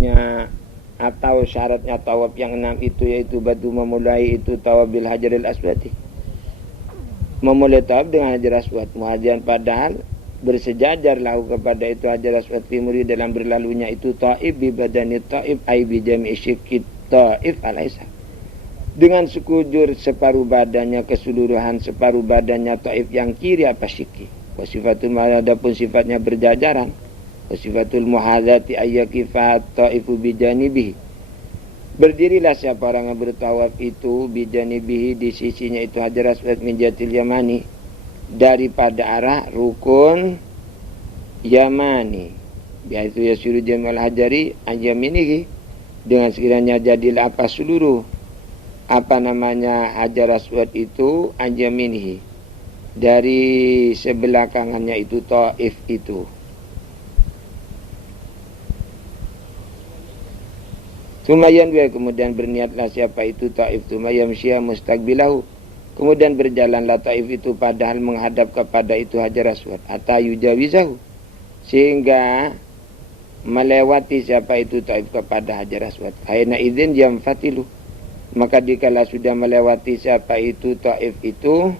Ya, atau syaratnya tawaf yang 6 itu yaitu batu memulai itu tawaf bil hajaril aswadi. Memulai tawaf dengan hajar aswad. Muhajiran padahal bersejajar lahu kepada itu hajar aswad fimuri dalam berlalunya itu taif bi badani taif ai bi jami'i syikit taif alaisa. Dengan sekujur separuh badannya keseluruhan separuh badannya taif yang kiri apa syiki. Wasifatul adapun sifatnya berjajaran. Wasifatul muhadzati ayyakifat taifu bijanibihi. Berdirilah siapa orang yang bertawaf itu bijanibihi di sisinya itu hajar aswad min jatil yamani daripada arah rukun yamani. Yaitu yasiru jamal hajari anjaminihi dengan sekiranya jadilah apa seluruh apa namanya hajar aswad itu anjaminihi dari sebelah kanannya itu taif itu. Tumayan wa kemudian berniatlah siapa itu taif tumayam syia mustaqbilahu kemudian berjalanlah taif itu padahal menghadap kepada itu hajar aswad atayu jawizahu sehingga melewati siapa itu taif kepada hajar aswad hayna idzin jam fatilu maka dikala sudah melewati siapa itu taif itu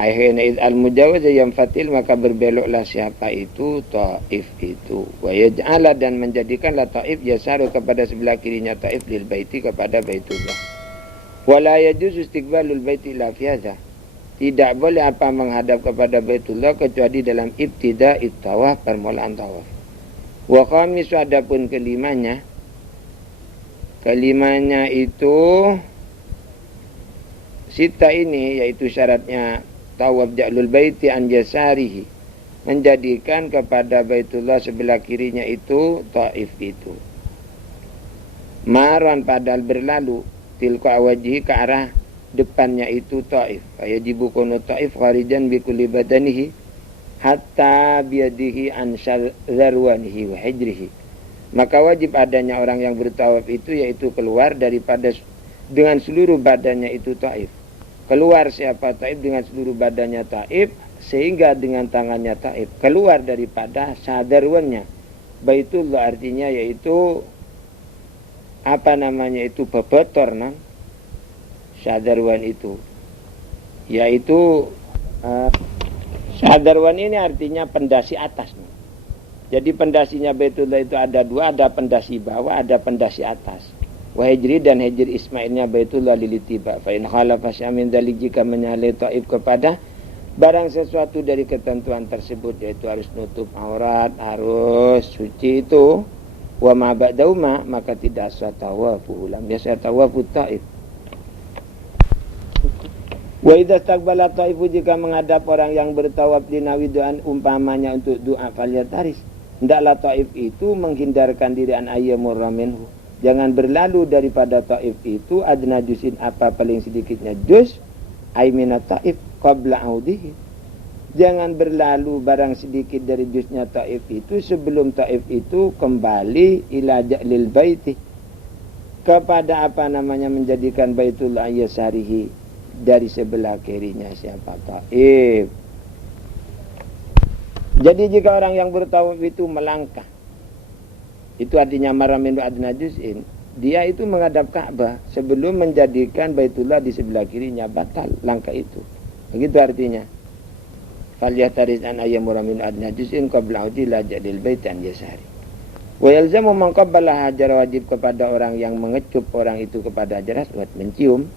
hayna id al mujawaz jam fatil maka berbeloklah siapa itu taif itu wa yaj'ala dan menjadikanlah taif yasaru kepada sebelah kirinya taif lil baiti kepada baitullah wala yajuzu istiqbalul baiti illa fi hadza tidak boleh apa menghadap kepada baitullah kecuali dalam ibtida'it tawaf permulaan tawaf. Wa khamisu adapun kelimanya itu sita ini yaitu syaratnya tawaf ja'lul baiti an jasarihi menjadikan kepada baitullah sebelah kirinya itu taif itu maran padahal berlalu tilqa wajhi ke arah depannya itu taif yajibu kunu taif kharijan bi kulli badanihi hatta biyadihi an zarwanihi wa hijrihi maka wajib adanya orang yang bertawaf itu yaitu keluar daripada dengan seluruh badannya itu taif keluar siapa taif dengan seluruh badannya taif sehingga dengan tangannya taif keluar daripada sadarwannya baitullah artinya yaitu apa namanya itu bebetor nang sadarwan itu yaitu sadarwan ini artinya pendasi atas nang. Jadi pendasinya baitullah itu ada dua ada pendasi bawah ada pendasi atas wa hijri dan hijr ismailnya baitullah lilitiba fa in khalafa syamin dalik jika menyalahi taif kepada barang sesuatu dari ketentuan tersebut yaitu harus nutup aurat harus suci itu wa ma ba'dauma maka tidak sah tawafu lam yasah tawafu taif wa idza istaqbala taifu jika menghadap orang yang bertawaf dinawi doan umpamanya untuk doa falyataris hendaklah taif itu menghindarkan diri an ayyamur minhu jangan berlalu daripada taif itu adna jusin apa paling sedikitnya juz aiminat taif qabla audihi jangan berlalu barang sedikit dari juznya taif itu sebelum taif itu kembali ila ja'lil baiti kepada apa namanya menjadikan baitullah yasarihi dari sebelah kirinya siapa taif. Jadi jika orang yang bertawaf itu melangkah itu artinya maramin adna juz'in dia itu menghadap Ka'bah sebelum menjadikan baitullah di sebelah kirinya batal langkah itu begitu artinya falyataris an ayyamura min adna juz'in qabla audi la jadil baitan yasari wa yalzamu man qabbala hajar wajib kepada orang yang mengecup orang itu kepada hajar aswad mencium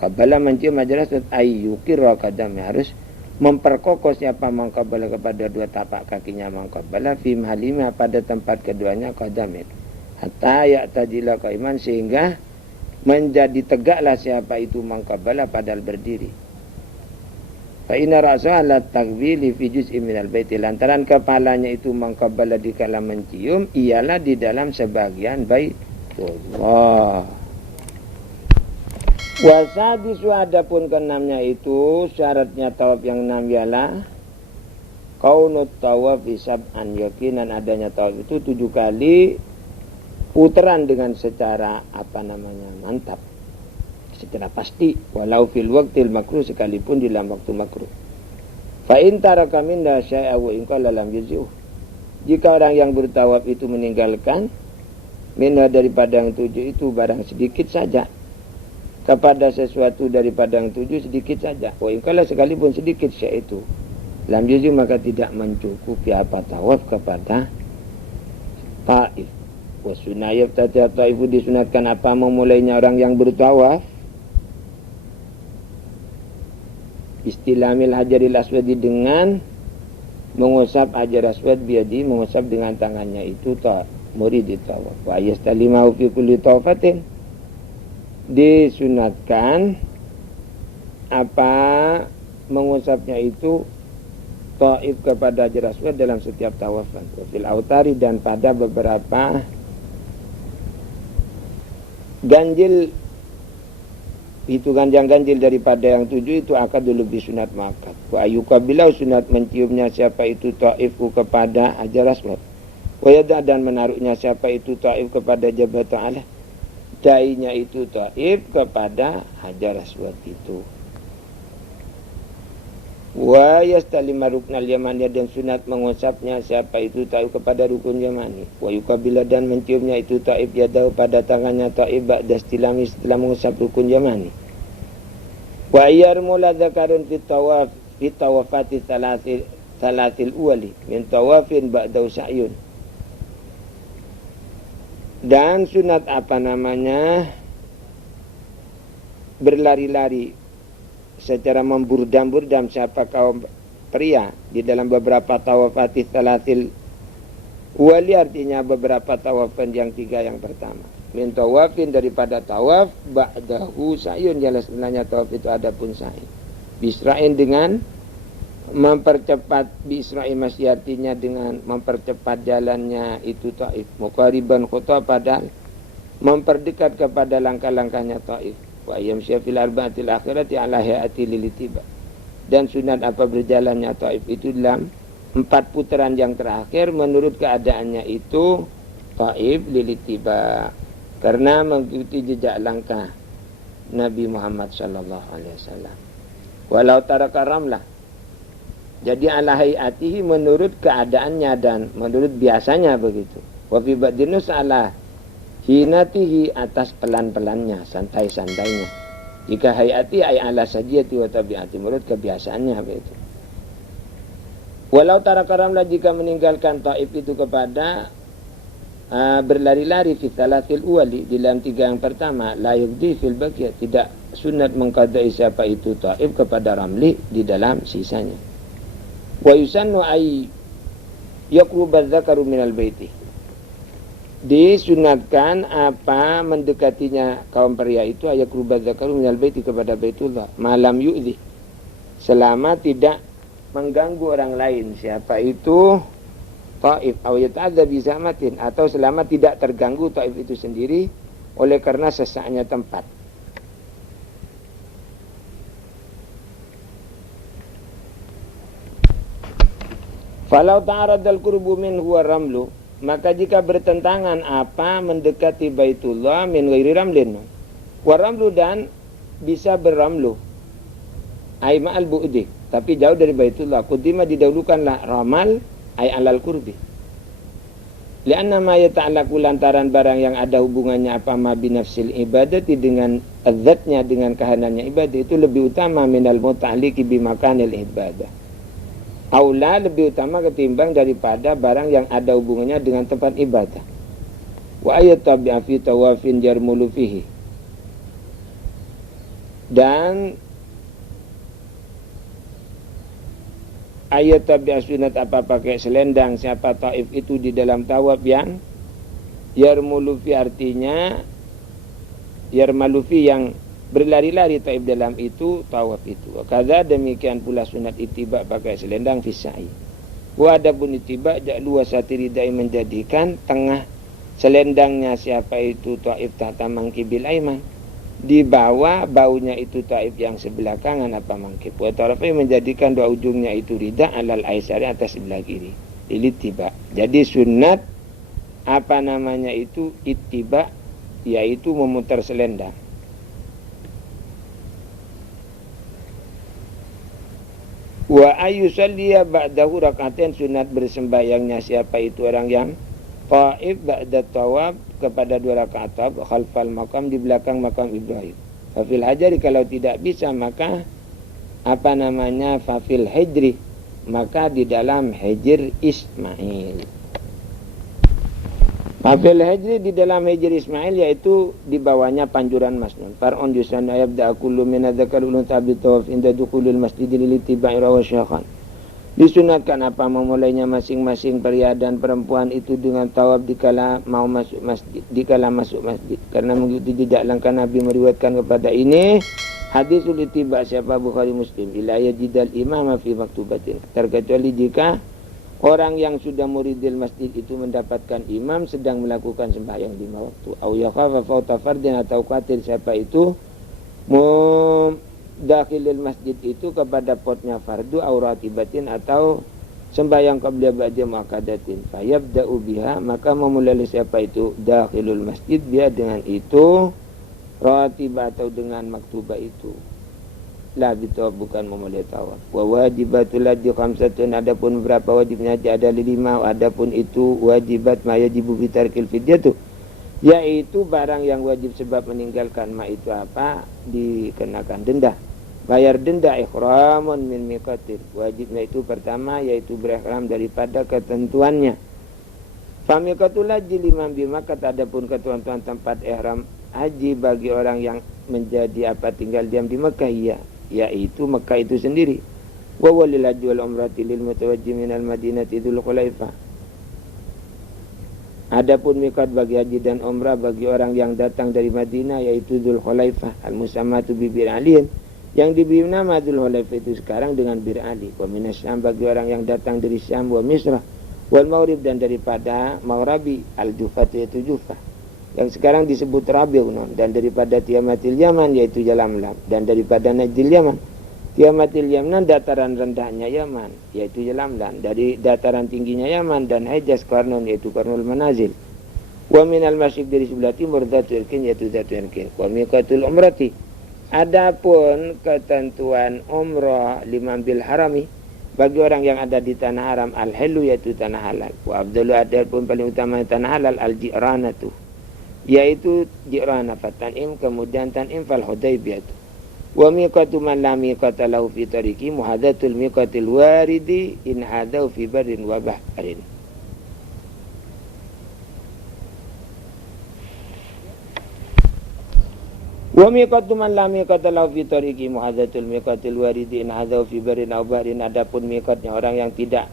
qabbala mencium hajar aswad ayyukirra qadam harus memperkokoh siapa mangkabala kepada dua tapak kakinya mangkabala fi mahalima pada tempat keduanya qadamin hatta ya'tadila qaiman sehingga menjadi tegaklah siapa itu mangkabala padahal berdiri fa inna ra'sa ala takbili fi juz'in minal baiti lantaran kepalanya itu mangkabala dikala mencium ialah di dalam sebagian baitullah. Wasadisu adapun keenamnya itu syaratnya tawaf yang 6 ialah kaunut tawaf isab'an yakinan adanya tawaf itu 7 kali putaran dengan secara apa namanya mantap secara pasti walau fil waqtil makruh sekalipun di dalam waktu makruh fa in taraka minna syai'a wa in qala lam yuzih jika orang yang bertawaf itu meninggalkan Minha daripada yang 7 itu barang sedikit saja. Kepada sesuatu daripada yang 7 sedikit saja. Kalau sekalipun sedikit syai itu lam yuzi, maka tidak mencukupi apa tawaf kepada taif. Wasunayaf tatiap taifu, disunatkan apa memulainya orang yang bertawaf. Istilamil hajaril aswadi, dengan mengusap hajar aswad biadi, mengusap dengan tangannya itu murid di tawaf. Wa yastalimahu fi kulli tawafatin, disunatkan apa mengusapnya itu taif kepada hajar aswad dalam setiap tawafan. Fil autari, dan pada beberapa ganjil, hitungan yang ganjil daripada yang 7 itu akad lebih sunat makat. Wa ayukabilau, sunat menciumnya siapa itu taifu kepada hajar aswad. Wa yada, dan menaruhnya siapa itu taif kepada Jabal Ta'ala, dainya itu taif kepada hajar aswad itu. Wa yastalima ruknal yamani, dan sunat mengusapnya siapa itu taif kepada rukun yamani. Wa yukabila, dan menciumnya itu taif yadahu pada tangannya taif ba'da istilami, setelah mengusap rukun yamani. Wa yarmula dzakarun fit tawafati salatil uwali min tawafin ba'da sa'yun. Dan sunat apa namanya berlari-lari secara memburdam-burdam siapa kaum pria di dalam beberapa tawafati salatil wali, artinya beberapa tawafan yang 3 yang pertama. Min tawafin, daripada tawaf ba'dahu sa'yun, jelas sebenarnya tawaf itu ada pun sa'i. Bisra'in, dengan mempercepat, bisra'i masih artinya dengan mempercepat jalannya itu taif. Muqariban khutwa, padahal memperdekat kepada langkah-langkahnya taif. Wa yamsya fil arba'atil akhirati ala hayati lilitiba, dan sunat apa berjalannya taif itu dalam 4 putaran yang terakhir menurut keadaannya itu taif lilitiba, karena mengikuti jejak langkah Nabi Muhammad sallallahu alaihi wasallam. Walau taraka ramlah, jadi ala hayatihi, menurut keadaannya dan menurut biasanya begitu. Wa fi ba'dinus ala hinatihi, atas pelan-pelannya, santai-santainya. Jika hayati ay ala sajiyati wa tabi'ati, menurut kebiasaannya begitu. Walau taraka ramlah, jika meninggalkan taif itu kepada berlari-lari fi salatil uwali, di dalam 3 yang pertama, la yugdi fil baqiyah, tidak sunat mengqadai siapa itu taif kepada ramli di dalam sisanya. Wa yusannu ay yaqruba dzakaru minal baiti, disunatkan apa mendekatinya kaum pria itu ayat rubah zakaru minal baiti, kepada Baitullah, malam yu'zi, selama tidak mengganggu orang lain siapa itu taif, aw yata'adza bi zamatin, atau selama tidak terganggu taif itu sendiri oleh karena sesaknya tempat. Falau ta'aradal qurbu min huwa ramlu, maka jika bertentangan apa mendekati Baitullah min ghairi ramlin, wa ramlu, dan bisa berramlu ay ma'al bu'di, tapi jauh dari Baitullah, qudima, didahulukanlah ramal ay alal qurbi, lianna ma yata'allaqu, lantaran barang yang ada hubungannya apa ma binafsil ibadati, dengan adzatnya, dengan kahanannya ibadah itu lebih utama minal muta'alliqi bimakanil ibadah, aula, lebih utama ketimbang daripada barang yang ada hubungannya dengan tempat ibadah. Wa ayat tabi'a fi tawafin yarmulu fihi, dan ayat tabi'a sunat apa pakai selendang siapa taif itu di dalam tawaf yang yarmulu fi, artinya yarmalu fi, yang berlari-lari taif dalam itu tawaf itu. Kaza, demikian pula sunat ittiba pakai selendang fi sa'i. Wa adapun ittiba ja'lu wasatiri dai, menjadikan tengah selendangnya siapa itu taif tahta mangkibil aiman, di bawah baunya itu taif yang sebelah kanan apa mangkib. Wa tarafai, menjadikan dua ujungnya itu rida alal aisari, atas sebelah kiri. Ittiba. Jadi sunat apa namanya itu ittiba, yaitu memutar selendang. Wa ayyusalliya ba'dahu rak'atain, sunat bersembayangnya siapa itu orang yang Taif ba'da tawaf kepada 2 rakaat tawaf khalfal makam di belakang makam Ibrahim. Fafil hajari kalau tidak bisa maka fafil hijri maka di dalam hijr Ismail. Fafil hijri di dalam hijr Ismail yaitu di bawahnya panjuran masnun. Far'un yusana yabda kullu min adzakar ulun tabi tawaf inda dukhulil masjid lil ittiba'i rawasyakhan. Disunatkan apa memulainya masing-masing pria dan perempuan itu dengan tawaf dikala mau masuk masjid, karena mengikuti jejak langkah Nabi meriwayatkan kepada ini hadis ulitiba siapa Bukhari Muslim ila yajidal imam fi maktubatin, terkecuali jika orang yang sudah muridil masjid itu mendapatkan imam sedang melakukan sembahyang di waktu au yakhafa fauta fardin atau khawatir siapa itu dakhilil masjid itu kepada potnya fardu auratibatin atau sembahyang qabliyah ba'da muakkadatin fayabda'u biha maka memulai siapa itu dakhilul masjid dia dengan itu ratibah atau dengan maktubah itu la bitawaf bukan memulai tawaf wa wajibatul haji khamsatun adapun berapa wajibnya haji ada 5 adapun itu wajibat ma yajibu bitarkil fidyatu yaitu barang yang wajib sebab meninggalkan ma itu apa dikenakan denda. Bayar denda ikhramun min miqatin. Wajibnya itu pertama yaitu berihram daripada ketentuannya. Famiqatul haji liman bimakkah adapun ketentuan tempat ihram haji bagi orang yang menjadi tinggal diam di Mekah yaitu Mekah itu sendiri. Wa walil haji wal umrati lil mutawajjih minal madinati dzul khulaifah. Adapun miqat bagi haji dan umrah bagi orang yang datang dari Madinah yaitu dzul khulaifah al-musammatu bi Bir Aliin yang diberi nama Dzul Khulaifah itu sekarang dengan Bir Ali. Wa minasyam bagi orang yang datang dari Syam wa Misra wal Maghrib dan daripada Maghribi al-Jufat yaitu Jufah yang sekarang disebut Rabi'un dan daripada Tiamatil Yaman yaitu Yalamlam dan daripada Najdil Yaman Tiamatil Yaman dataran rendahnya Yaman yaitu Yalamlam dari dataran tingginya Yaman dan Hijaz Qarnun yaitu Qarnul Manazil. Wa minal masyriq dari sebelah timur Dzatul Irkin yaitu Dzatul Irkin. Wa miqatul umrati adapun ketentuan umrah liman bil harami bagi orang yang ada di tanah haram al-hilu yaitu tanah halal. Wa afdalu adapun paling utama tanah halal al-ji'ranatu yaitu ji'rana fatan'im kemudian tan'im fal hudaybiyah. Wa miqatu man la miqata lahu fi tariqi muhadatul miqatil waridi in hadau fi barrin wa bahrin. Wa miqatu man la miqata lahu fi tariqi muhadzatul miqatil waridi in hadzau fi barin aw bahrin adapun miqatnya orang yang tidak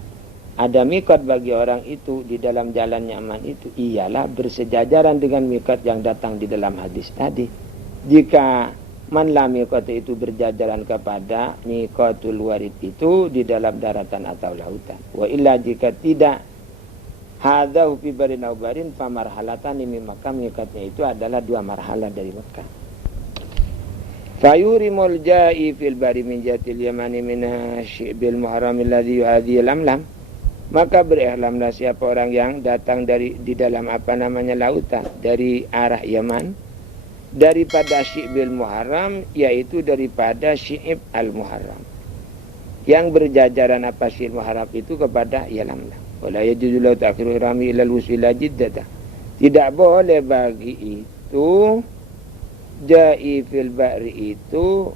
ada miqat bagi orang itu di dalam jalan nyaman itu ialah bersejajaran dengan miqat yang datang di dalam hadis tadi. Jika man la miqata itu berjajaran kepada miqatul warid itu di dalam daratan atau lautan. Wa illa jika tidak hadzau fi barin aw bahrin fa marhalatan min Makkah miqatnya itu adalah 2 marhalah dari Mekah. Fayurimul ja'i fil bari min jatil yamani minha syi'bil muharram alladhi yuhadhi lamlam maka berihramlah siapa orang yang datang dari di dalam lautan dari arah Yaman daripada syi'bil muharram yaitu daripada syi'ib al-muharram yang berjajaran syi'ib muharram itu kepada Yalamlam. Wala yajuzu lahu ta'khiru ihrami ila al-wusila jiddata tidak boleh bagi itu ja'i fil ba'ri itu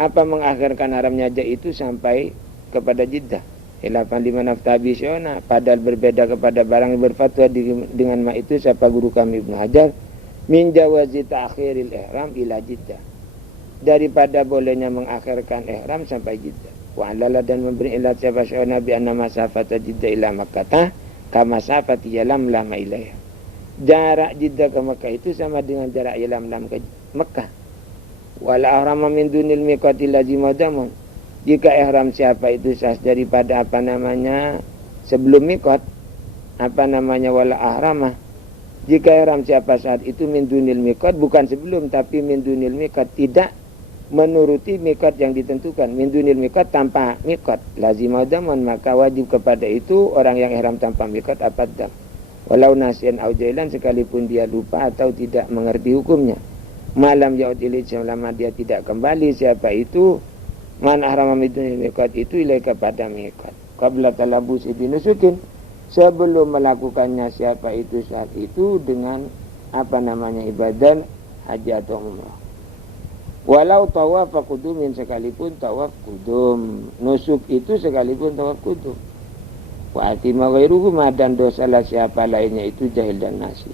mengakhirkan haramnya ja'i itu sampai kepada Jeddah. Khilafan liman aftabi syona padahal berbeda kepada barang yang berfatwa dengan ma itu siapa guru kami Ibnu Hajar min jawazi ta'khiril ihram ila Jeddah daripada bolehnya mengakhirkan ihram sampai Jeddah. Wa alala dan memberi ilat siapa syona bi anna masafata Jeddah ila Makkah kama masafati Yalamlam ilaiha. Jarak Jeddah ke Makkah itu sama dengan jarak Yalamlam ke Mekah. Wala ahrama min dunil miqatil ladzi madamun. Jika ihram siapa itu sas daripada sebelum miqat wala ahrama. Jika ihram siapa saat itu min dunil miqat bukan sebelum tapi min dunil miqat tidak menuruti miqat yang ditentukan. Min dunil miqat tanpa miqat lazim madamun maka wajib kepada itu orang yang ihram tanpa miqat dam. Walau nasian au jailan sekalipun dia lupa atau tidak mengerti hukumnya. Malam yaud ilai selama dia tidak kembali siapa itu man ahrama midunil miqat itu ilai kepada miqat qabla talabus binusukin sebelum melakukannya siapa itu saat itu dengan ibadah haji atau umrah. Walau tawaf kudumin, sekalipun tawaf kudum, nusuk itu sekalipun tawaf kudum. Wa atima ghairuhuma, dan dosalah siapa lainnya itu jahil dan nasi.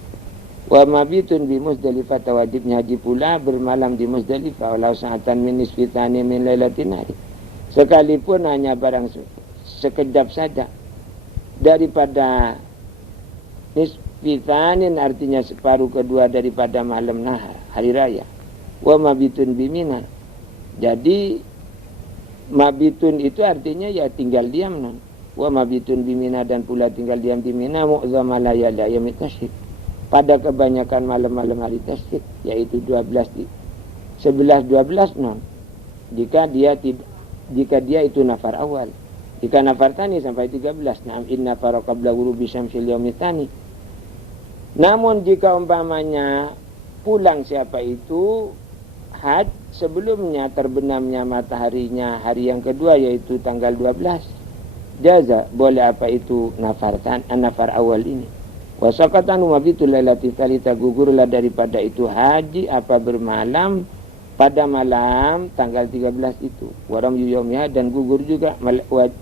Wa mabitun bi Muzdalifah, wajibnya haji pula bermalam di Muzdalifah walau sa'atan min nisfitani min lailatin hari. Sekalipun hanya barang sekejap saja daripada nisfitanin, artinya separuh kedua daripada malam nahar, hari raya. Wa mabitun bimina, jadi mabitun itu artinya ya tinggal diam non. Wa mabitun bimina, dan pula tinggal diam di Mina mu'zama layali ayyamit tasyrik, pada kebanyakan malam-malam hari tasyrik, yaitu 11 12 non. Jika dia itu nafar awal. Jika nafar tani sampai 13, na'am inna nafar qabla ghurubi syamsil yaumit tani. Namun jika umpamanya pulang siapa itu haji sebelumnya terbenamnya mataharinya hari yang kedua, yaitu tanggal 12, jaza, boleh apa itu nafar awal ini. Wasaqatan mabitul lailati tsalitsah, gugurlah daripada itu haji apa bermalam pada malam tanggal 13 itu. Waram yaumiha, dan gugur juga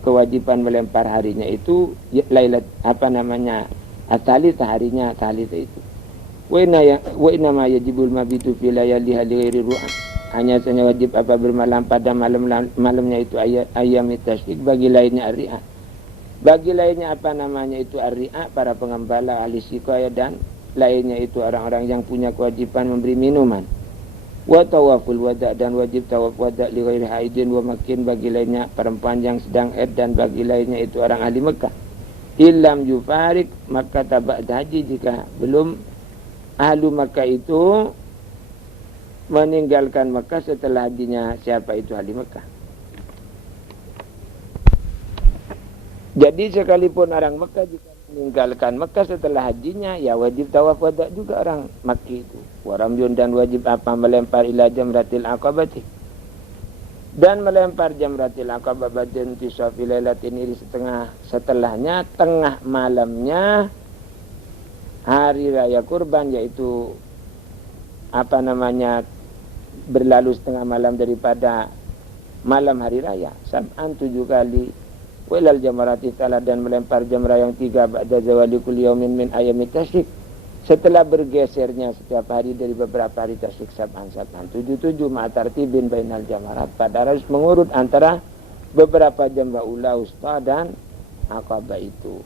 kewajiban melempar harinya itu lailat tsalitsah, harinya tsalitsah itu. Wa inna ma yajibul mabitu fi layaliha li ghairi ru'ah, hanya saja wajib apa bermalam pada malamnya itu ayam tasyrik, bagi lainnya ar-ri'ah. Bagi lainnya itu ar-ri'ah, para pengembala, ahli siqayah, dan lainnya itu orang-orang yang punya kewajiban memberi minuman. Wa tawaful wada', dan wajib tawaf wada' li ghairi haidin wa makin, bagi lainnya perempuan yang sedang haid, dan bagi lainnya itu orang ahli Mekah. Illam yufarik, maka tabat haji, jika belum ahlu Makkah itu meninggalkan Makkah setelah hajinya siapa itu ahli Makkah. Jadi sekalipun orang Makkah jika meninggalkan Makkah setelah hajinya, ya wajib tawaf wada' juga orang Makkah itu. Waramyun, dan wajib apa melempar ila jamratil aqabati, dan melempar jamratil aqabah badan tisafi lailatin, ini setelahnya tengah malamnya hari raya kurban, yaitu berlalu setengah malam daripada malam hari raya. Sab'an, 7 kali. Walal jamarati salah, dan melempar jamrah yang 3 ba'da zawali kulli yaumin min ayyamit tasyrik, setelah bergesernya setiap hari dari beberapa hari tasyrik. Sab'an 7 ma'tartibin bainal jamarat, pada harus mengurut antara beberapa jamrah ula, usta, dan aqabah itu.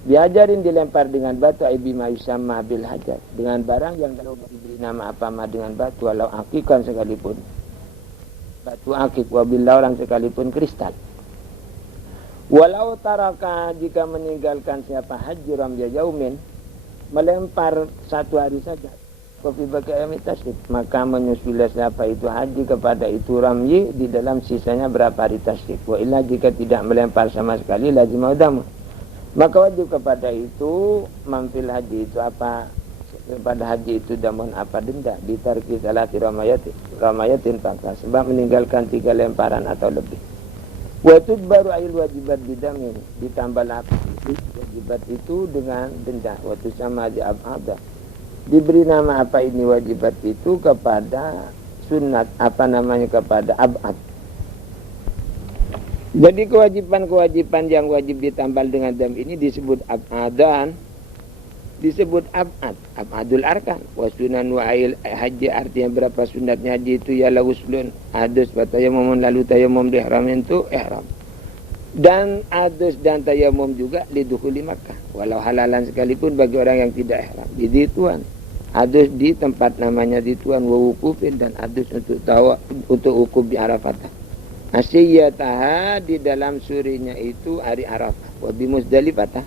Diajarin dilempar dengan batu, ibima yusamma bil hajar, dengan barang yang kalau diberi nama dengan batu, walau akikan sekalipun batu akik, wabillah, orang sekalipun kristal. Walau taraka, jika meninggalkan siapa haji ramya yaumin, melempar 1 hari saja, kofi bagi ayamit tasyrik, maka menyusulah siapa itu haji kepada itu ramyi di dalam sisanya berapa hari tasyrik. Wa illa, jika tidak melempar sama sekali, lazim udamu, maka wajib kepada itu mampil haji itu apa, kepada haji itu damun apa denda, ditarki salati ramayatin paksa, sebab meninggalkan 3 lemparan atau lebih. Watut baru ail wajibat bidamin, ditambah lapis wajibat itu dengan denda. Waktu sama di ab'ada, diberi nama apa ini wajibat itu kepada sunat, kepada ab'ad. Jadi kewajiban-kewajiban yang wajib ditambal dengan dam ini disebut ab'adan, disebut ab'ad, ab'adul arkan. Wa sunan wa ail haji, artinya berapa sunatnya haji itu ya lauslun, adus batayamum, lalu tayamum di ihram itu ihram. Dan adus dan tayamum juga lidukhuli Makkah, walau halalan sekalipun bagi orang yang tidak ihram. Di tuan adus di tempat namanya di tuan, wa wukufin, dan adus untuk wukuf di Arafah. Asyiyataha, di dalam surinya itu hari Arafah. Wa bi Muzdalifah,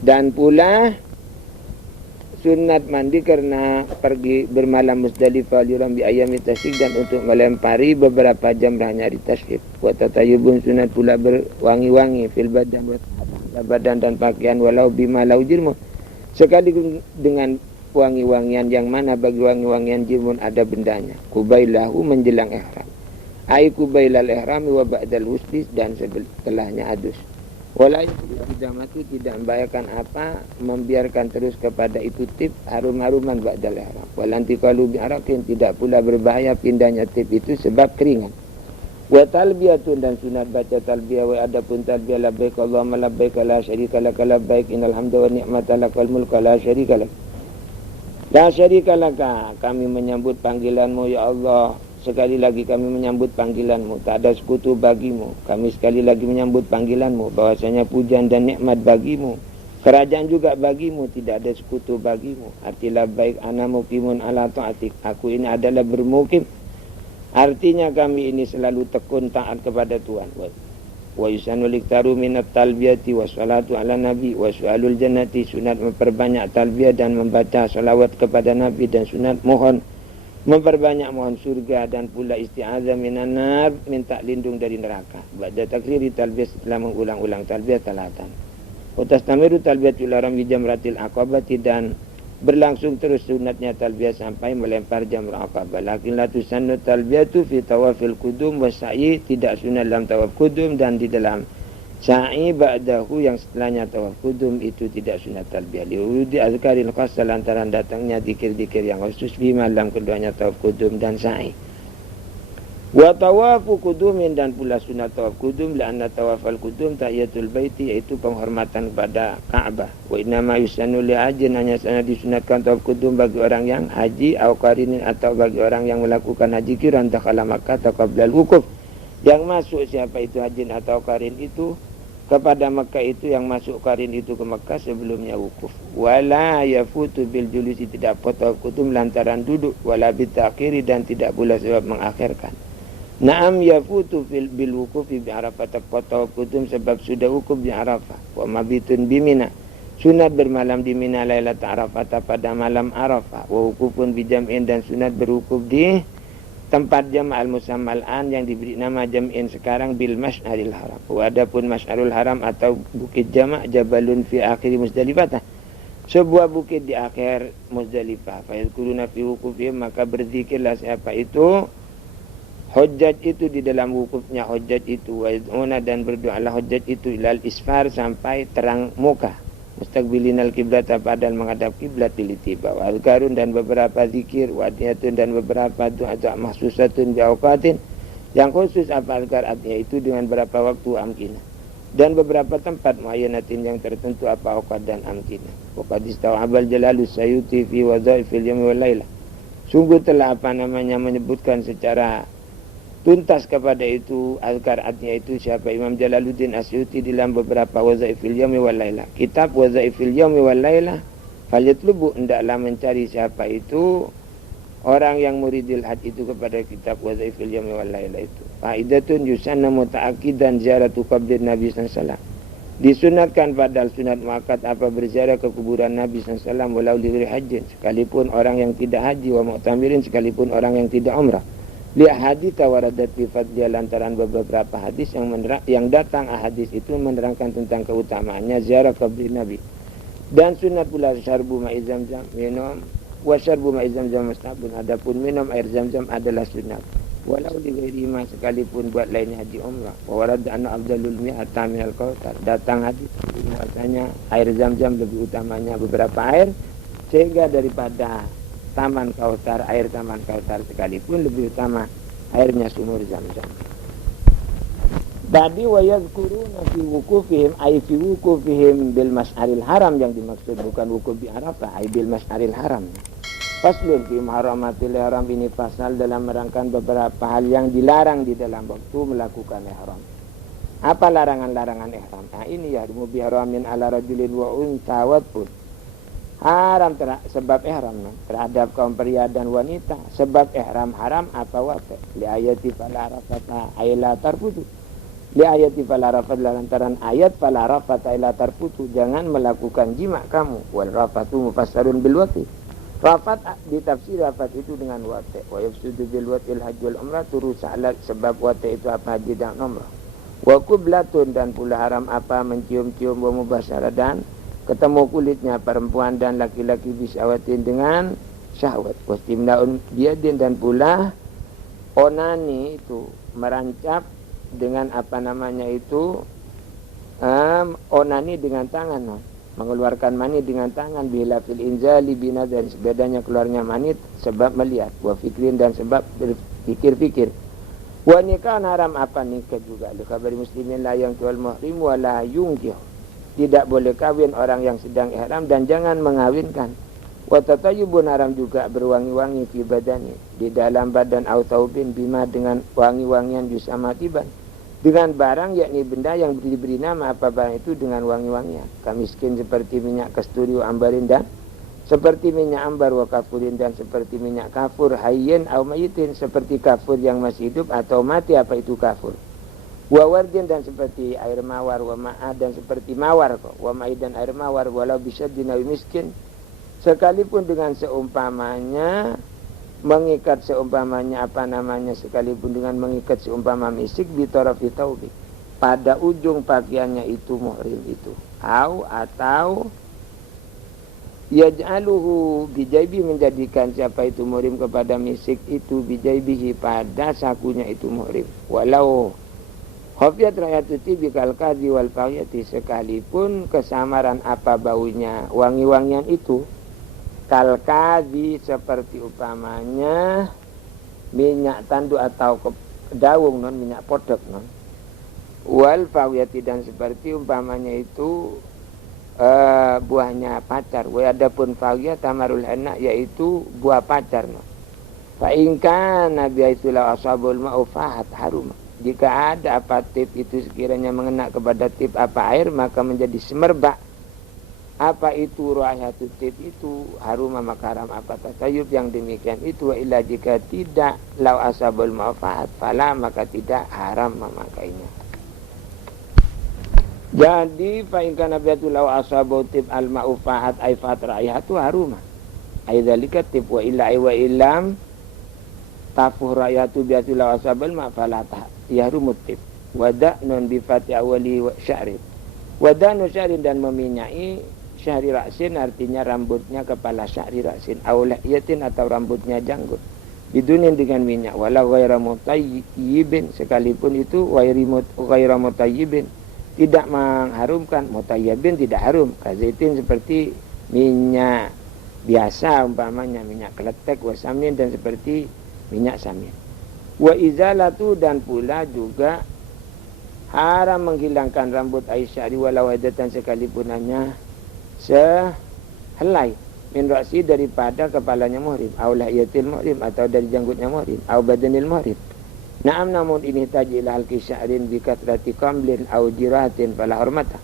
dan pula sunat mandi karena pergi bermalam Muzdalifah liram bi ayyamit tasyrik, dan untuk melempari beberapa jamrahnya hari tasyrik. Wa tatayubun, sunat pula berwangi-wangi fil badan dan pakaian, walau bima lau jirmun, sekali dengan wangi-wangian yang mana bagi wangi-wangian jirmun ada bendanya. Kubailahu, menjelang ihram. Ai kubailal ihrami wa ba'dal husli, dan setelahnya adus. Wala itu tidak membahayakan apa, membiarkan terus kepada itu tip harum-haruman ba'dal ihram. Walanti qalu bi'arakin, tidak pula berbahaya pindahnya tip itu sebab keringan. Wa talbiyatun, dan sunat baca talbiyah. Wa adapun talbiyah labbaik Allahumma labbaik la syarika laka labbaik innal hamda wa ni'mata lakal mulka la syarika lak. La syarika laka, kami menyambut panggilanmu ya Allah. Sekali lagi kami menyambut panggilanmu, tak ada sekutu bagimu. Kami sekali lagi menyambut panggilanmu, bahwasanya pujian dan nikmat bagimu, kerajaan juga bagimu, tidak ada sekutu bagimu. Artilah baik ana muqimun ala ta'atik, aku ini adalah bermukim. Artinya kami ini selalu tekun taat kepada Tuhan. Wa yusannu liktaru minat talbiyati wa salatu ala nabi wa su'alul jannati, sunat memperbanyak talbiyah dan membaca salawat kepada nabi, dan sunat memperbanyak mohon surga, dan pula isti'adzah minan nar, minta lindung dari neraka. Ba'da takriri talbiyah, setelah mengulang-ulang talbiyah talatan. Utastamiru talbiyatul ihram bi jamratil aqabati, dan berlangsung terus sunatnya talbiyah sampai melempar jamrah aqabah. Lakin la tusannu talbiyatu fi tawafil qudum wa sa'i, tidak sunat dalam tawaf qudum dan di dalam sa'i ba'dahu yang setelahnya tawaf qudum itu tidak sunat talbiyah. Liurudi azkaril khassa, lantaran datangnya zikir-zikir yang khusus di malam keduanya tawaf qudum dan sa'i. Wa tawafu qudumin, dan pula sunat tawaf qudum, la'anna tawafal qudum tahiyatul baiti, yaitu penghormatan kepada Ka'bah. Wa innama yusannu li hajin, hanya sangat disunatkan tawaf qudum bagi orang yang haji au qarinin, atau bagi orang yang melakukan haji qiran dakhala Makkah taqablal wukuf, yang masuk siapa itu hajin atau qarin itu kepada Mekah, itu yang masuk qarin itu ke Mekah sebelumnya wukuf. Wala yafutu bil julusi, tidak potong qudum lantaran duduk, wala bitakhiri, dan tidak pula sebab mengakhirkan. Naam yafutu bil wukufi bi Arafah, potong qudum sebab sudah wukuf di Arafah. Wa mabitun bimina, sunat bermalam di Mina lailat Arafah, pada malam Arafah. Wa wukufun bi jam'in, dan sunat berwukuf di tempat jam' al-musammal an, yang diberi nama jam'in sekarang, bil masy'aril haram. Adapun masy'arul haram atau bukit jamak, jabalun fi akhir Muzdalifah, sebuah bukit di akhir Muzdalifah. Fa yadhkuruna fi wukufihim, maka berzikirlah siapa itu hujjaj itu di dalam wukufnya hujjaj itu. Wa yad'una, dan berdoalah hujjaj itu ilal isfar, sampai terang muka. Mustaqbilinal kiblat, padahal menghadap kiblat, dilitiba. Wa azkarun, dan beberapa zikir. Wa adiyatun, dan beberapa doa mahsusatun bi awqatin, yang khusus apa azkar artinya itu dengan berapa waktu amkina, dan beberapa tempat muayyanatin yang tertentu apa awqat dan amkina. Wa qad istaw'abal jalalus sayuti fi wadhaifil yawmi wal lailah, sungguh telah menyebutkan secara tuntas kepada itu azkar artinya itu siapa Imam Jalaluddin Asyuti dalam beberapa wazaifil yaumi wal lailah. Kitab wazaifil yaumi wal lailah, falyatlubu, hendaklah mencari siapa itu orang yang muridil had itu kepada kitab wazaifil yaumi wal lailah itu. Faidatun yusanna muta'akidan ziaratu qabrin Nabi sallallahu alaihi wasallam, disunatkan padahal sunat muakkad apa berziarah ke kuburan Nabi sallallahu alaihi wasallam, walau li hajjin, sekalipun orang yang tidak haji, wa mu'tamirin, sekalipun orang yang tidak umrah. Lihat hadits waradat fi fadliha, lantaran beberapa hadis yang datang hadis itu menerangkan tentang keutamaannya ziarah kubur Nabi. Dan sunat pula syarbu ma'i zamzam, minum, wa syarbu ma'i zamzam mustabun, adapun minum air zamzam adalah sunat. Walau di ghairi ma, sekalipun buat lainnya haji umrah. Wa warad anna afdalul mi'ata minal kautsar, datang hadis bahwasanya air zamzam lebih utamanya beberapa air, sehingga daripada taman kautsar, air taman kautsar sekalipun lebih utama airnya sumur Zamzam. Tadi wa yadhkuruna fi wukufihim, ay fi wukufihim bil mas'aril haram, yang dimaksud bukan wukuf di Arafah, ay bil mas'aril haram. Faslun fi muharramatil ihram, ini pasal dalam merangkan beberapa hal yang dilarang di dalam waktu melakukan ihram. Apa larangan-larangan ihram? Nah ini ya, mu biharamin ala rajulin wa unsa watfun, haram sebab ihram terhadap kaum pria dan wanita. Sebab ihram haram apa wate? Li ayati fala rafata ayla tarfutu. Li ayati fala rafat, lantaran ayat fala rafata ayla tarfutu, jangan melakukan jima kamu. Wal rafatu mufassarun bil wati. Rafat ditafsir rafat itu dengan wate. Wa yafsudu bil watil haji wal umrah, turus alat sebab wate itu apa haji dan umrah. Wa qublatun, dan pula haram apa mencium-cium, wa mubasyarah, dan ketemu kulitnya perempuan dan laki-laki bisyawatin dengan syahwat. Wastimnaun biadin, dan pula onani itu merancap dengan apa namanya itu onani dengan tangan, no. Mengeluarkan mani dengan tangan, bilafil inzali bina, dan sebedanya keluarnya mani sebab melihat, wa fikrin dan sebab berpikir-pikir. Wa nikah haram apa nikah juga. Likhabari muslimin la yang tual muhrim wa la yungkih. Tidak boleh kawin orang yang sedang ihram dan jangan mengawinkan. Wa tatayubun haram juga berwangi-wangi fi badani, di dalam badan au taubin bima dengan wangi-wangian yusamatiban, dengan barang yakni benda yang diberi nama apa barang itu dengan wangi-wangian. Kamiskin seperti minyak kasturi wa ambarin, dan seperti minyak ambar wa kafurin, dan seperti minyak kafur hayyin au mayitin, seperti kafur yang masih hidup atau mati apa itu kafur. Wa wardin, dan seperti air mawar, wa ma'a, dan seperti mawar kok, wa ma'i, dan air mawar, walau bisyadin aw miskin, sekalipun dengan seumpamanya mengikat, seumpamanya apa namanya, sekalipun dengan mengikat seumpama misik bitarafi taubi, pada ujung pakaiannya itu muhrim itu, atau yaj'aluhu bijaibi, menjadikan siapa itu muhrim kepada misik itu bijaibihi, pada sakunya itu muhrim, walau khafiyat ra'yatuti bikal kadhi wal fahyati, sekalipun kesamaran apa baunya wangi-wangian itu, kalkadi seperti upamanya minyak tanduk atau daun, non minyak podok, non wal fawyati, dan seperti umpamanya itu buahnya pacar. Wa adapun fawya tamarul henna, yaitu buah pacar, non fa in kana biaitulah ashabul ma'ufahat harum, jika ada apa tip itu sekiranya mengena kepada tip apa air, maka menjadi semerbak apa itu ru'ayatu tip itu, harum maka haram apa tatayub yang demikian itu. Wa illa jika tidak lau asabul ma'fahat fala, maka tidak haram memakainya. Jadi fa in kana biatu lau asabul tip al ma'fahat ay fat ra'ayatu haruma aidzalika tip, wa illa wa illam tafuh ra'ayatu biatu lau asabul ma'falat yahrumut tip. Wada non bi fati awali wa sya'rid, wadanu sya'rin, dan meminyai syahri raksin, artinya rambutnya kepala syahri raksin, awlahiyatin atau rambutnya janggut, bidunin dengan minyak, walau ghaira mutayyibin, sekalipun itu ghaira mutayyibin, tidak mengharumkan, mutayyibin tidak harum, kazaitin seperti minyak biasa umpamanya minyak kletek, wasamin, dan seperti minyak samin. Wa izalatu, dan pula juga haram menghilangkan rambut aisyari walau hadatan, sekalipun hanya sehelai, min ra'si, daripada kepalanya muhrim, au lahiyatil muhrim, atau dari janggutnya muhrim, au badanil muhrim. Naam, namun ini tajilah halki sya'rin bi katrati kamlin au jiratin fala hurmata,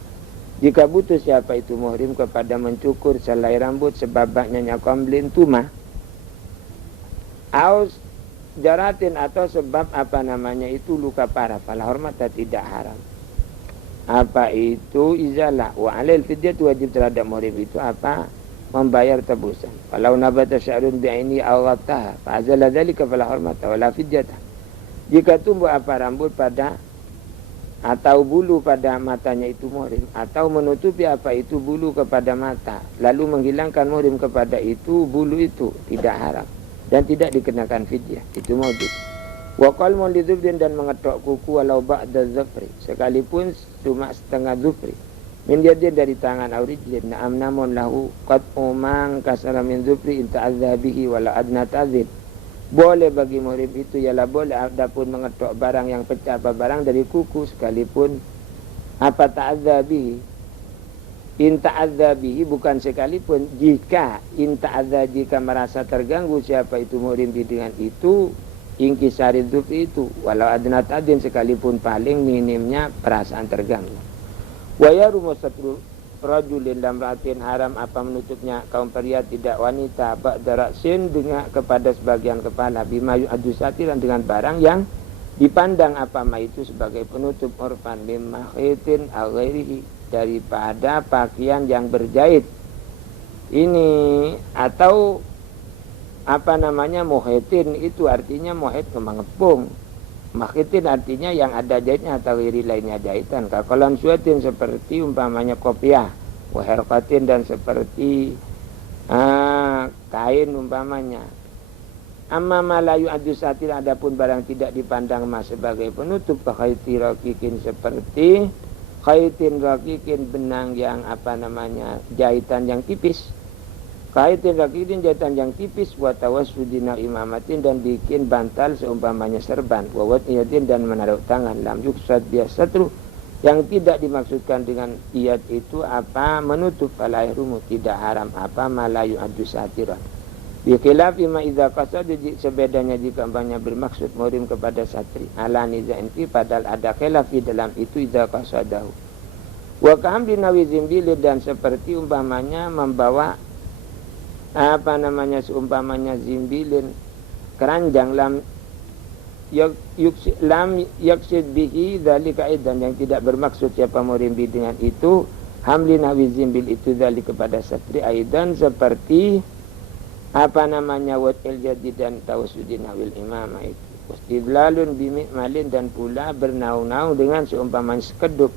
jika butuh siapa itu muhrim kepada mencukur selai rambut sebab banyaknya kamlin tuma, au jaratin, atau sebab apa namanya itu luka parah, fala hurmata, tidak haram apa itu izalah. Wa alil fidyah, wajib terhadap muhrim itu apa, membayar tebusan. Kalau nabata sya'run bi'aini awataha fa azala dzalika fala hurmata wala fidyata, jika tumbuh apa rambut pada atau bulu pada matanya itu muhrim, atau menutupi apa itu bulu kepada mata, lalu menghilangkan muhrim kepada itu bulu itu, tidak haram dan tidak dikenakan fidyah, itu maujud. Wa qalmun lidzubrin, dan mengetok kuku walau ba'da zafri, sekalipun cuma setengah zufri, min yadin, dari tangan aurijlin, na'am, namun lahu qad umang kasara min zufri in ta'adza bihi wala adna ta'zid, boleh bagi muhrim itu ialah boleh adapun mengetok barang yang pecah apa barang dari kuku, sekalipun apa ta'adza bihi, in ta'adza bihi, bukan sekalipun, jika in ta'adza, jika merasa terganggu siapa itu muhrim dengan itu, ingkisari dzufri itu, walau adna ta'din, sekalipun paling minimnya perasaan terganggu. Wa yarumu satru rajulin lamratin, haram apa menutupnya kaum pria tidak wanita ba'da ra'sin, dengan kepada sebagian kepala, bima yu'addu satiran, dengan barang yang dipandang apa ma itu sebagai penutup, urfan mimma khitin aw ghairihi, daripada pakaian yang berjahit ini, atau apa namanya muhitin, itu artinya muhit mengepung, makhitin artinya yang ada jahitnya atau iri lainnya jahitan, kakolan suatin seperti umpamanya kopiah, waherkatin, dan seperti kain umpamanya. Amma malayu adusatin, adapun barang tidak dipandang mas sebagai penutup, kakhaiti rakikin, seperti khaitin raqiqin, benang yang jahitan yang tipis. Khaitin raqiqin, jahitan yang tipis, wa tawassudina imamatin, dan bikin bantal seumpamanya serban, wa wadiyatin, dan menaruh tangan, lam yuksad biasatru, yang tidak dimaksudkan dengan iyad itu menutup, fala yahrumu, tidak haram malayu adu satiran. Bi khilafi ma idza qasada, sebedanya jika umpamanya bermaksud muhrim kepada satri, ala nizain fi, padahal ada khilaf di dalam itu, idza qasadahu. Wa kaham binawi zimbil, dan seperti umpamanya membawa seumpamanya zimbilin, keranjang, lam yaksid bihi dzalika aidan, yang tidak bermaksud siapa muhrim dengan itu, hamli nawi zimbil itu dzalik kepada satri aidan, seperti watil jadi dan tawassudin nawil imamah itu. Wastidlalun bimikmalin, dan pula bernaung-naung dengan seumpamanya sekedup,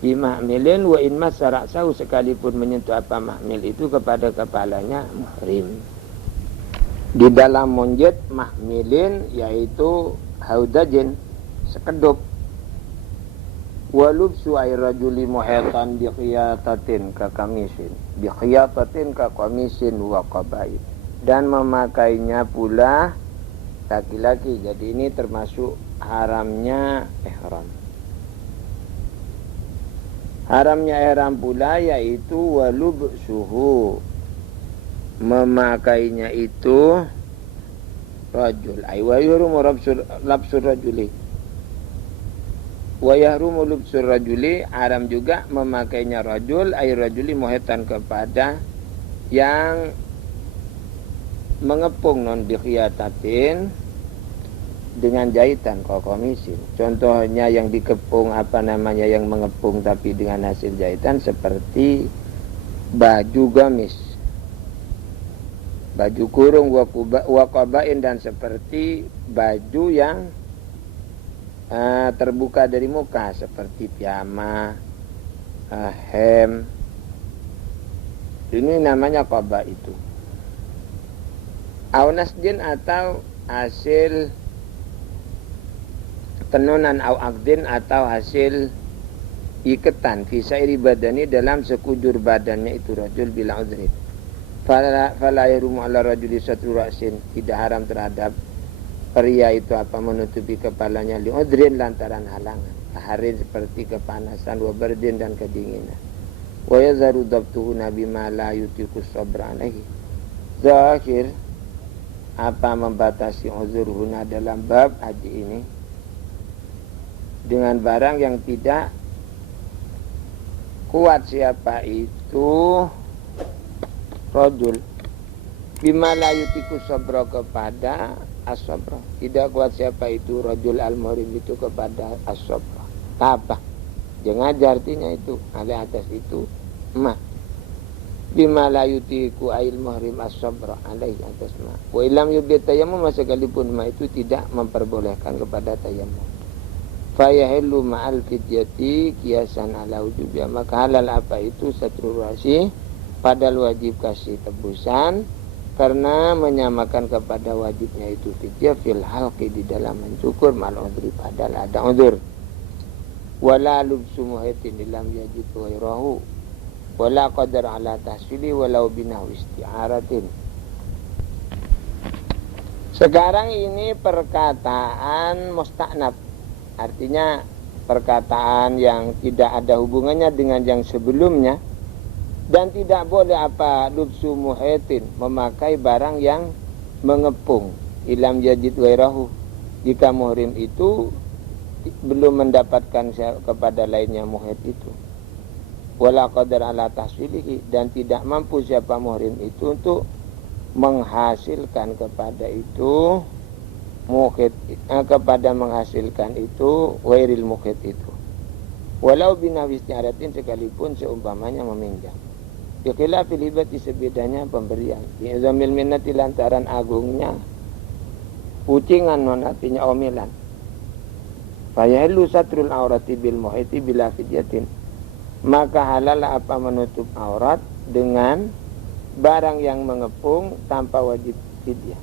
bimahmilin wa in masara'sahu, sekalipun menyentuh mahmil itu kepada kepalanya muhrim. Di dalam monjet mahmilin yaitu haudajin, sekedup. Walubsu ay rajuli muhaitan bi khiyatatin ka kamisin, bi khiyatatin ka kamisin wa qabaid, dan memakainya pula laki-laki. Jadi ini termasuk haramnya ihram. Haramnya ihram pula yaitu walubsuhu, memakainya itu rajul, ay wa yahrumu labsur rajuli, wa yahrumu lubsur rajuli, haram juga memakainya rajul, ay rajuli muhitan, kepada yang mengepung non bikhiyatatin, dengan jahitan kokomisin. Contohnya yang dikepung yang mengepung tapi dengan hasil jahitan, seperti baju gamis, baju kurung, waqabain, dan seperti baju yang terbuka dari muka, seperti piyama, hem. Ini namanya qaba itu. Au nasjin, atau hasil tenunan, au aqdin, atau hasil iketan, fisairi badani, dalam sekujur badannya itu rajul, bila udhrin. Fala yahrumu ala rajuli satru ra'sin, tidak haram terhadap pria itu menutupi kepalanya, li udhrin, lantaran halangan, harin, seperti kepanasan, wa bardin, dan kedinginan. Wa yazharu dabtuhu bima la yutiqu sabra alaihi. Zahir membatasi uzur huna dalam bab haji ini dengan barang yang tidak kuat siapa itu rajul, bima la yutiqu sabra, kepada as-sabra, tidak kuat siapa itu rajul al-muhrim itu kepada as-sabra. Apa? Jangan artinya itu ada atas itu bima la yutiqu ayil muhrim as-sabra alaihi, atas wa illam yubdi tayammum, sekalipun itu tidak memperbolehkan kepada tayammum. Fa yahillu ma'al fidyati kiasan ala wujubi, maka halal itu satru rasi, padahal wajib kasih tebusan, karena menyamakan kepada wajibnya itu fidyah fil halqi, di dalam mencukur, mal udhri, padahal ada udhur. Wala lubsu muhitin lam yajid ghairahu, wala qadar ala tahsili walau binahu isti'aratin. Sekarang ini perkataan musta'nab, artinya perkataan yang tidak ada hubungannya dengan yang sebelumnya, dan tidak boleh lubsu muhitin, memakai barang yang mengepung, ilam yajid ghairahu, jika muhrim itu belum mendapatkan kepada lainnya muhid itu. Wala qadar ala tahsilihi, dan tidak mampu siapa muhrim itu untuk menghasilkan kepada itu muhid, kepada menghasilkan itu wairil muhid itu. Walau binawis tiaratin, sekalipun seumpamanya meminjam. Biqila fil hibati, sebedanya pemberian. Bi'izamil minnati, lantaran agungnya ucingan, non artinya omilan. Fayahillu satrul aurati bil muhiti bila fidyatin, maka halal menutup aurat dengan barang yang mengepung tanpa wajib fidyah.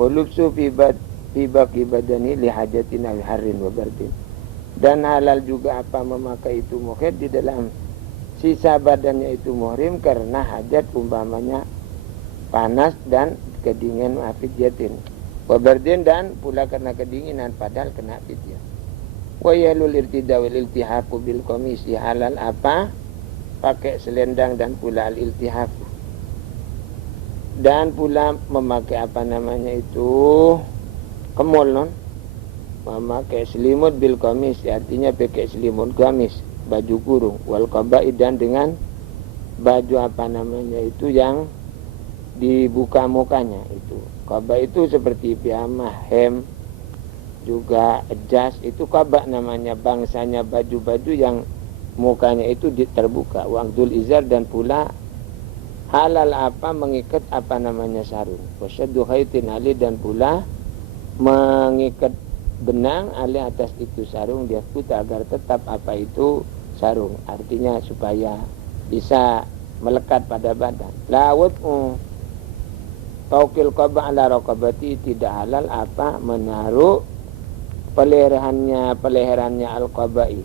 Walubsu fi baqi badani li hajatin aw harrin wa bardin, Dan halal juga apa memakai itu muhid di dalam sisa badannya itu muhrim karena hajat umpamanya panas dan kedinginan afidiyatin. Wabardin dan pula karena kedinginan padahal kena fidyah. Wa yalul irtidawil iltihafu bil komisi halal apa pakai selendang dan pula al iltihafu. Dan pula memakai apa namanya itu kemul non. Memakai selimut bil komis artinya pakai selimut gamis baju kurung wal qabai dan dengan baju apa namanya itu yang dibuka mukanya itu. Qaba itu seperti piyama, hem, juga jas itu qaba namanya bangsanya baju-baju yang mukanya itu terbuka. Waqdul izar dan pula halal apa mengikat apa namanya sarung. Wasyaddu khaitin ali dan pula mengikat benang alih atas itu sarung dia putar agar tetap apa itu sarung artinya supaya bisa melekat pada badan. Lawat taukil qaba ala raqabati tidak halal apa menaruh peleherannya al-qabai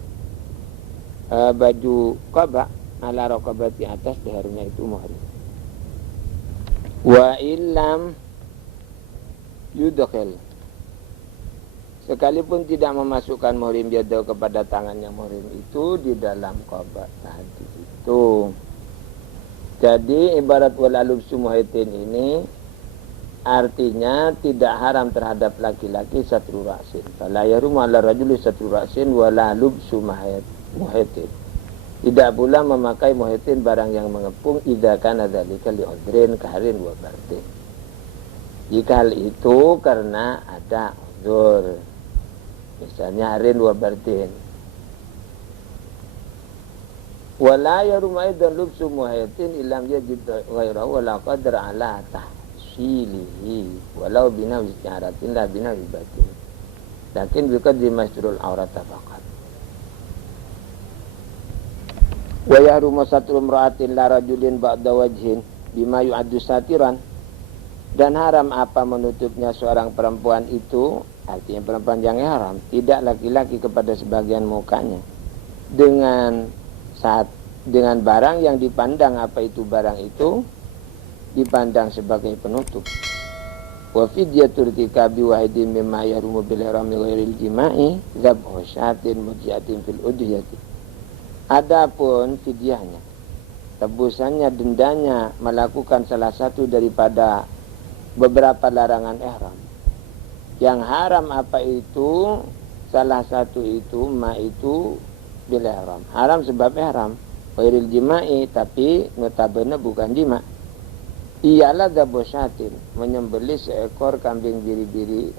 baju qaba ala raqabati atas lehernya itu muhrim. Wa illam yudkhil sekalipun tidak memasukkan muhrim yadahu kepada tangannya muhrim itu di dalam qaba tadi itu. Jadi ibarat wal alubsu muhitin ini artinya tidak haram terhadap laki-laki satru ra'sin. Fala yarum 'ala rajuli satru ra'sin wala lubsu muhitin. Tidak pula memakai muhitin barang yang mengepung idza kana dzalika li udhrin kaharin wa bardin. Jika hal itu karena ada udzur. Misalnya harin wa bardin. Wala yarum aidan lubsu muhitin illam yajid ghairahu wala qadra 'ala tahsilihi walau binawi isti'aratin la binawi batin. Lakin biqadri masturul aurata faqat. Wa yahrumu satru imra'atin la rajulin ba'da wajhin bima yu'addu satiran. Dan haram apa menutupnya seorang perempuan itu, artinya perempuan yang haram, tidak laki-laki kepada sebagian mukanya dengan barang yang dipandang apa itu barang itu dipandang sebagai penutup. Wa fidyatul tikabi wahidin mimma yahrumu bil harami ghairil jima'i zabhu syatin mujyatin fil udhiyati. Adapun fidyahnya, tebusannya, dendanya melakukan salah satu daripada beberapa larangan ihram. Yang haram apa itu? Salah satu itu ma itu bil ihram. Haram sebab ihram. Ghairil jima'i tapi notabene bukan jima'. Ialah dabosyatin menyembelih seekor kambing biri-biri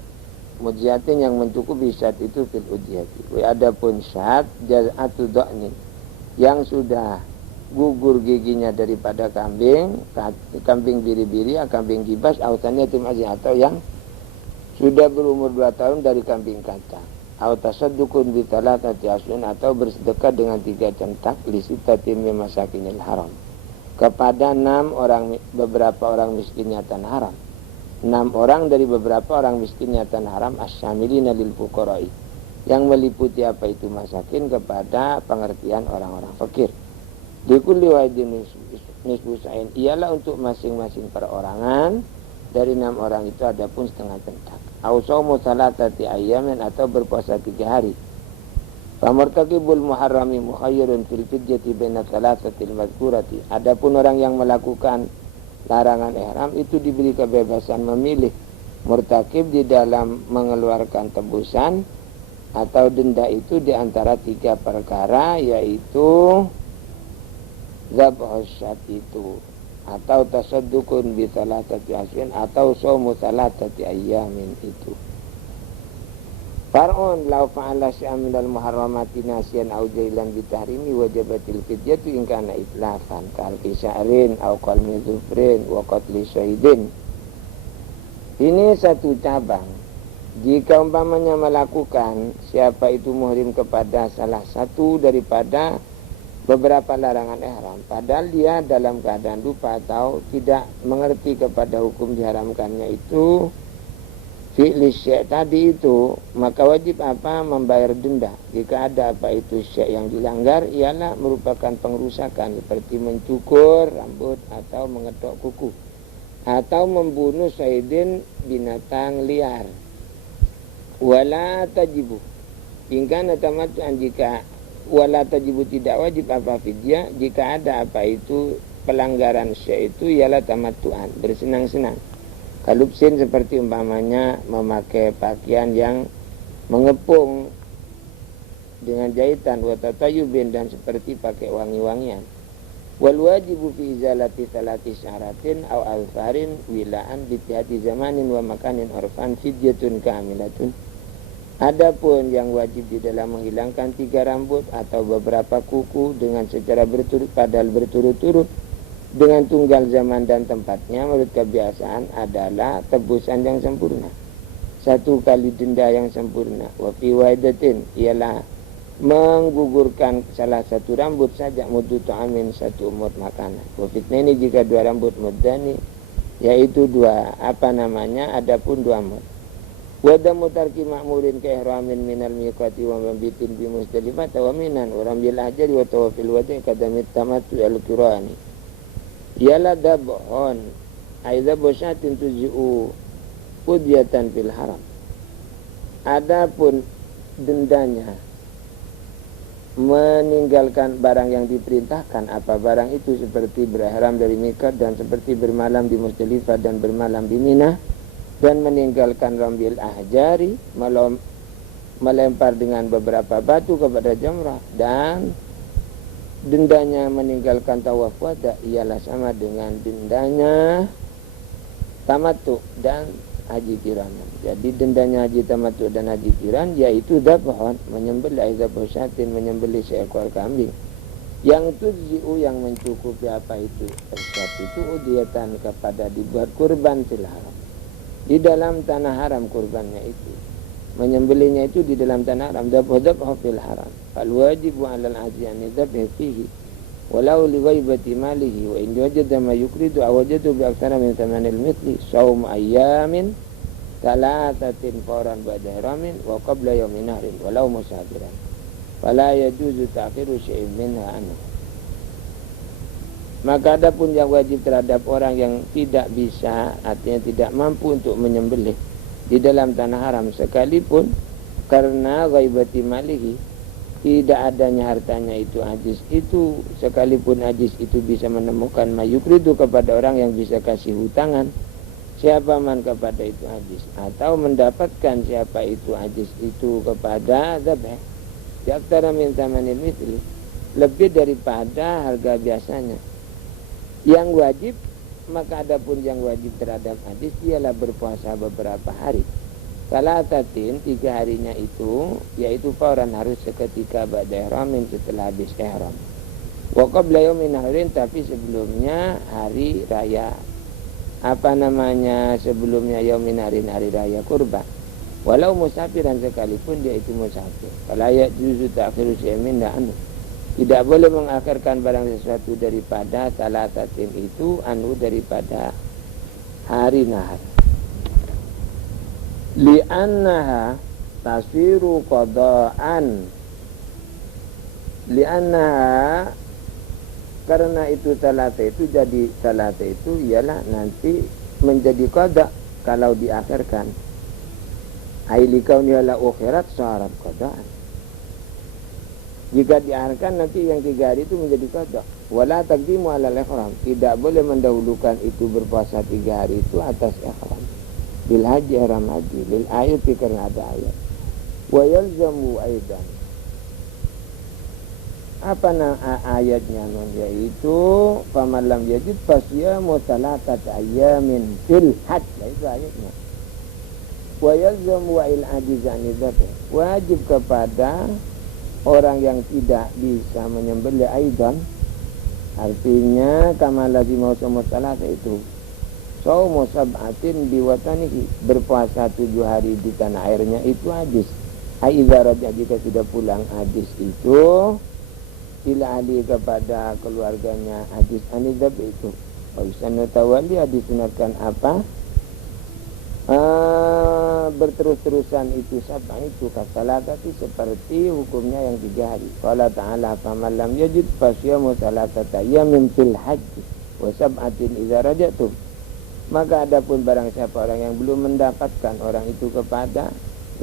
mujiatin yang mencukupi syat itu fil udhiyati. Wa adapun syat jaz'atu dha'nin yang sudah gugur giginya daripada kambing biri-biri, kambing gibas, autannya timazih atau yang sudah berumur 2 tahun dari kambing kacang. Autasaddukun bitalatati asun atau bersedekah dengan 3 centak lisitatin memasakinil haram. Kepada beberapa orang miskin nyatan haram. 6 orang dari beberapa orang miskin nyatan haram asyamilina lil fuqara'i yang meliputi apa itu masakin kepada pengertian orang-orang fakir. Likulli wahidin nisfu sa'in ialah untuk masing-masing perorangan dari 6 orang itu adapun setengah centak. Au shaumu salatati ayyamin atau berpuasa 3 hari. Famurtakibul muharrami mukhayyirun fil fidyati baina thalathatil madhkurati. Adapun orang yang melakukan larangan ihram itu diberi kebebasan memilih murtakib di dalam mengeluarkan tebusan atau denda itu di antara 3 perkara, yaitu zabhus syat itu atau tasaddukun bi salatati aswin atau shaumu salatati ayyamin itu. Far'un law fa'ala syai'an minal muharramati nasiyan aw jailan bitahrimi wajabatil fidyatu in kana itlafan kal kisa'rin aw qalmi dhufrin wa qatli syahidin. Ini satu cabang. Jika umpamanya melakukan siapa itu muhrim kepada salah satu daripada beberapa larangan ihram, padahal dia dalam keadaan lupa atau tidak mengerti kepada hukum diharamkannya itu, fi'li syai' tadi itu, maka wajib apa? Membayar denda. Jika ada apa itu syai' yang dilanggar, ialah merupakan pengrusakan seperti mencukur rambut atau mengetok kuku atau membunuh saidin binatang liar. Wala tajibu hingga natamatuan, jika wala tajibu tidak wajib apa fidyah jika ada apa itu pelanggaran syai' itu ialah tamattu'an, bersenang-senang. Kalupsin seperti umpamanya memakai pakaian yang mengepung dengan jahitan, wa tatayubin dan seperti pakai wangi-wangian. Wal wajibu fi izalati salati syaratin aw alfarin wilaan bitihati zamanin wa makanin orfan fidyatun kamilatun. Adapun yang wajib di dalam menghilangkan 3 rambut atau beberapa kuku dengan secara berturut-turut dengan tunggal zaman dan tempatnya menurut kebiasaan adalah tebusan yang sempurna, 1 kali denda yang sempurna. Wa fi waidatin ialah menggugurkan salah 1 rambut saja, muddu ta'amin 1 mud makanan. Wa fitnaini jika 2 rambut muddani, yaitu 2 adapun 2 mud. Wa damu tarki ma'murin ka ihramin minal miqati wa mabitin bi Musdalifah wa minan wa rambil ahjari wa tawafil wadi' kadamit tamattu al-qirani. Ialah dab'un aidza bosyatin tuzi'u udyatan fil haram. Adapun dendanya meninggalkan barang yang diperintahkan, apa barang itu, seperti berihram dari miqat dan seperti bermalam di Musdalifah dan bermalam di Mina, dan meninggalkan rambil ahjari, melempar dengan beberapa batu kepada jamrah, dan dendanya meninggalkan tawaf wada ialah sama dengan dendanya tamattu dan haji kiran. Jadi dendanya haji tamattu dan haji kiran yaitu dabhon, menyembelih aidzabosatin, menyembelih seekor kambing. Yang tuzi'u yang mencukupi apa itu tersatu itu udiatan kepada dibuat kurban fil haram, di dalam tanah haram kurbannya itu. Menyembelihnya itu di dalam tanah haram, dabhu fil haram. Fal wajibu 'alal haji an yadhbah fihi walau li ghaibati malihi wa in wajada ma yukridu aw wajadu bi aktsara min thamanil mithli shaum ayyamin thalathatin fawran ba'da ihramin wa qabla yaumin nahrin walau musafiran fala yajuzu ta'khiru syai'in minha anhu. Maka adapun yang wajib terhadap orang yang tidak bisa, artinya tidak mampu untuk menyembelih di dalam tanah haram sekalipun karena ghaibati malihi, tidak adanya hartanya itu ajis itu, sekalipun ajis itu bisa menemukan mayukridu kepada orang yang bisa kasih hutangan siapa man kepada itu ajis, atau mendapatkan siapa itu ajis itu kepada zabah jaktara min tamanil mithli, lebih daripada harga biasanya. Yang wajib, maka adapun yang wajib terhadap hadis ialah berpuasa beberapa hari. Salatatin 3 harinya itu, yaitu fauran harus seketika ba'da ihramin, setelah habis ihram. Wa qabla yaumin nahrin, tapi sebelumnya hari raya sebelumnya yaumin nahrin, hari raya kurban. Walau musafiran, sekalipun dia itu musafir. Fala yajuzu ta'khiru syai'in min anhu. Tidak boleh mengakhirkan barang sesuatu daripada salatatin itu anu daripada hari nahar. Li'annaha tasiru qada'an. Li'annaha, karena itu salata itu jadi salata itu ialah nanti menjadi qada kalau diakhirkan. Ailikauni ala ukhirat syarat qada'an. Jika diakhirkan nanti yang 3 hari itu menjadi qada. Wala taqdimu ala al-ihram, tidak boleh mendahulukan itu berpuasa 3 hari itu atas ihram. Bil haji, ihram haji, lil ayati, karena ada ayat. Wa yalzamu aidan, apa ayatnya non, yaitu faman lam yajid fasyamu thalathata ayyamin fil hajj, itu ayatnya. Wa yalzamu il ajizani dzati, wajib kepada orang yang tidak bisa menyembelih aidan, artinya kama lazimau saumu salasa itu saumu sab'atin biwatanihi, berpuasa 7 hari di tanah airnya itu hadis. Idza raja, jika sudah pulang hadis itu ila ahli, kepada keluarganya hadis anidab itu. Wa yusanu tawali, disunatkan apa? berterus-terusan itu sabah itu kasalatati seperti hukumnya yang 3 hari. Qala ta'ala faman lam yajid fasyamu salatata yamin fil haji wa sab'atin idza rajatum. Maka adapun barang siapa orang yang belum mendapatkan orang itu kepada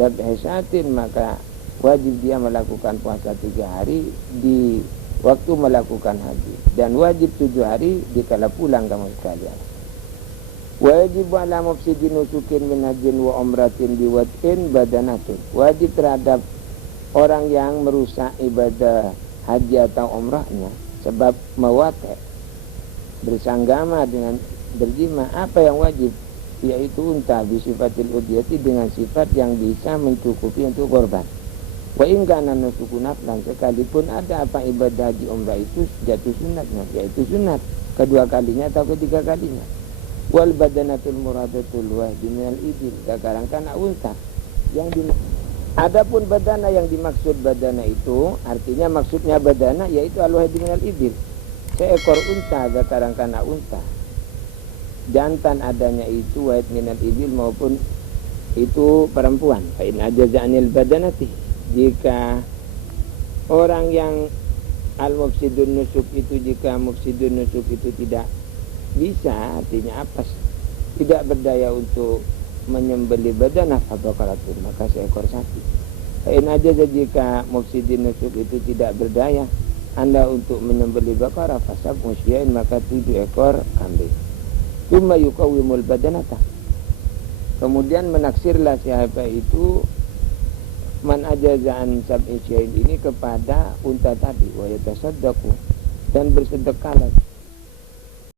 zabhisatin, maka wajib dia melakukan puasa 3 hari di waktu melakukan haji, dan wajib 7 hari dikala pulang kamu sekalian. Wajib ala mufsidin nusukin min hajin wa umratin biwad'in badanatun. Wajib terhadap orang yang merusak ibadah haji atau umrahnya sebab mewate, bersanggama dengan berjima. Apa yang wajib? Yaitu unta bisifatil udiyati, dengan sifat yang bisa mencukupi untuk korban. Wa in kana nusuku naflan, sekalipun ada apa ibadah haji umrah itu jatuh sunatnya, yaitu sunat kedua kalinya atau ketiga kalinya. Wal badanatul muradatul wahdi minal ibil, sekarang kana unta yang adapun badana yang dimaksud badana itu artinya maksudnya badana yaitu al wahdi minal ibil, seekor unta, sekarang kana unta jantan adanya itu wahid minal ibil maupun itu perempuan. Fa in ajazanil badanati, jika orang yang al mufsidun nusuk itu, jika mufsidun nusuk itu tidak bisa, artinya apa? Tidak berdaya untuk menyembelih badanah fabaqaratun, maka seekor sapi. Fa'in aja jika mufsidin nusuk itu tidak berdaya Anda untuk menyembelih baqarah fasab musyain, maka 7 ekor kambing. Cuma yukawimul badanata, kemudian menaksirlah siapa itu man ajazaan sab'i syain ini kepada unta tadi, wa yatasaddaqu, dan bersedekahlah